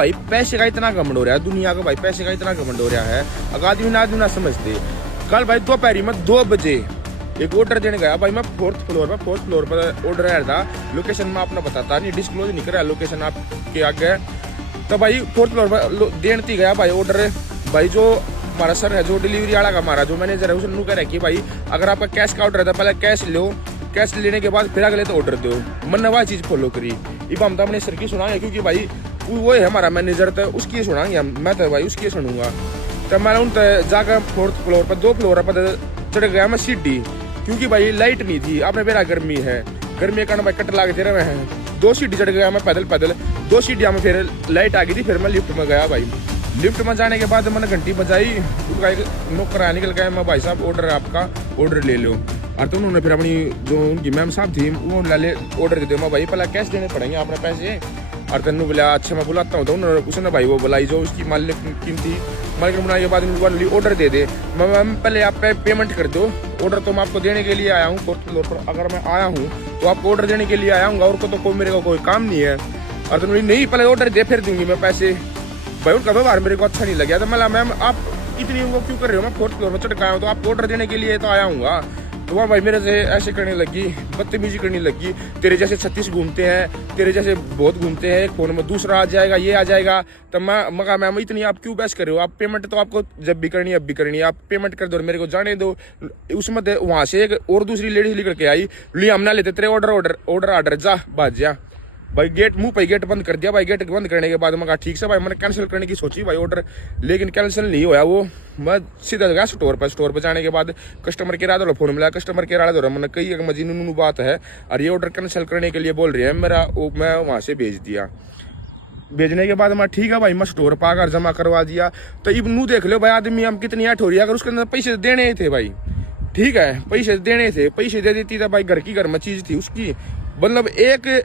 भाई पैसे का इतना घमंड हो रहा है दुनिया का, भाई पैसे का इतना घमंड हो रहा है, अगर आदमी ना समझते। कल भाई दोपहर में 2 बजे एक ऑर्डर देने गया भाई मैं 4th फ्लोर पर ऑर्डर आया था। लोकेशन में आपने बताता नहीं, डिस्क्लोज नहीं करा लोकेशन आपके आगे। तो भाई 4th फ्लोर पर देने गया भाई ऑर्डर। भाई जो हमारा सर है, जो डिलीवरी वाला का हमारा जो मैनेजर है, उसने कह रहा है कि भाई अगर आपका कैश का ऑर्डर है पहले कैश लो, कैश लेने के बाद फिर अगले तो ऑर्डर दो। मन ने वह चीज़ फॉलो करी। अब हम तो अपने सर की सुनाएंगे, क्योंकि भाई वो है हमारा मैनेजर, तो उसकी सुनाएंगे हम। मैं तो भाई उसकी सुनूंगा। तो मैं उन जाकर 4th फ्लोर पर 2 फ्लोर पर चढ़ गया मैं सीढ़ी, क्योंकि भाई लाइट नहीं थी। आपने मेरा गर्मी है, गर्मी के कारण भाई कट लाग दे रहे हैं। 2 सीढ़ी चढ़ गया मैं पैदल 2 सीढ़ियाँ में, फिर लाइट आ गई थी। फिर मैं लिफ्ट में गया भाई। लिफ्ट में जाने के बाद मैंने घंटी बजाई, उनका एक नौकर आया निकल गया, मैं भाई साहब ऑर्डर है आपका, ऑर्डर ले लो। और तो उन्होंने फिर अपनी जो उनकी मैम साहब थी वो ले ऑर्डर दे दो। मैं भाई पहले कैश देने पड़ेंगे अपने पैसे। और तेन बोला अच्छा मैं बुलाता हूँ। तो उन्होंने उसने भाई वो बुलाई जो उसकी मालिक थी। मालिक ने बुलाने के बाद ऑर्डर दे दे। मैम पहले आप पेमेंट कर दो, ऑर्डर तो मैं आपको देने के लिए आया हूँ 4th फ्लोर पर। अगर मैं आया हूँ तो आपको ऑर्डर देने के लिए आया हूँ, और को तो मेरे को कोई काम नहीं है। और तुम नहीं पहले ऑर्डर दे फिर दूंगी मैं पैसे। भाई उनका व्यवहार मेरे को अच्छा नहीं लगा। तो मैं मैम आप इतनी वो क्यों कर रहे हो, मैं 4th फ्लोर में चढ़ आया हूँ, तो आप ऑर्डर देने के लिए तो आया हूँ। तो वहाँ भाई मेरे से ऐसे करने लगी, बदतमीजी करने लगी। तेरे जैसे 36 घूमते हैं, तेरे जैसे बहुत घूमते हैं, एक फोन में दूसरा आ जाएगा, ये आ जाएगा। तब मैं मैम इतनी आप क्यों बहस कर रहे हो, आप पेमेंट तो आपको जब भी करनी है अब भी करनी है, आप पेमेंट कर दो और मेरे को जाने दो। उसमें वहाँ से एक और दूसरी लेडीज लेकर के आई, लिया हम ना लेते तेरे ऑर्डर जा बाज जा। भाई गेट मुंह पे गेट बंद कर दिया। भाई गेट बंद करने के बाद मैं कहा ठीक से भाई, मैंने कैंसिल करने की सोची भाई ऑर्डर, लेकिन कैंसिल नहीं हुआ वो। मैं सीधा गया स्टोर पर जाने के बाद कस्टमर केयर आधा फोन मिला, कस्टमर केयर आधा मैंने कही कि मजी नू बात है और ये ऑर्डर कैंसिल करने के लिए बोल रही है मेरा। मैं वहाँ से भेज दिया। भेजने के बाद मैं ठीक है भाई, मैं स्टोर पर आकर जमा करवा दिया। तो अब नू देख लो भाई आदमी हम कितनी ऐठ हो रही है। अगर उसके अंदर पैसे देने थे भाई, ठीक है पैसे देने थे, पैसे दे देती था भाई, घर की घर में चीज थी उसकी। मतलब एक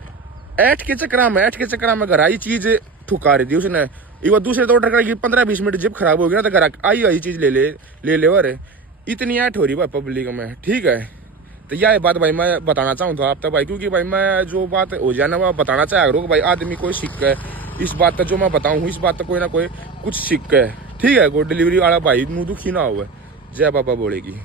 ऐठ के चक्कर में घर आई चीज ठुका रही थी उसने। वो दूसरे तो ऑर्डर करेगी 15-20 मिनट जब खराब हो गया तो घर आई चीज ले अरे इतनी ऐठ हो रही भाई पब्लिक में, ठीक है। तो यह बात भाई मैं बताना चाहूँ था आप तक भाई, क्योंकि भाई मैं जो बात हो जाए ना वह बताना चाह रहा हूँ भाई। आदमी कोई सिक्क है इस बात तक जो मैं बताऊँ, इस बात तक कोई ना कोई कुछ सिक्क है, ठीक है। कोई डिलीवरी वाला भाई मुँह दुखी ना हुआ। जय बाबा बोलेगी।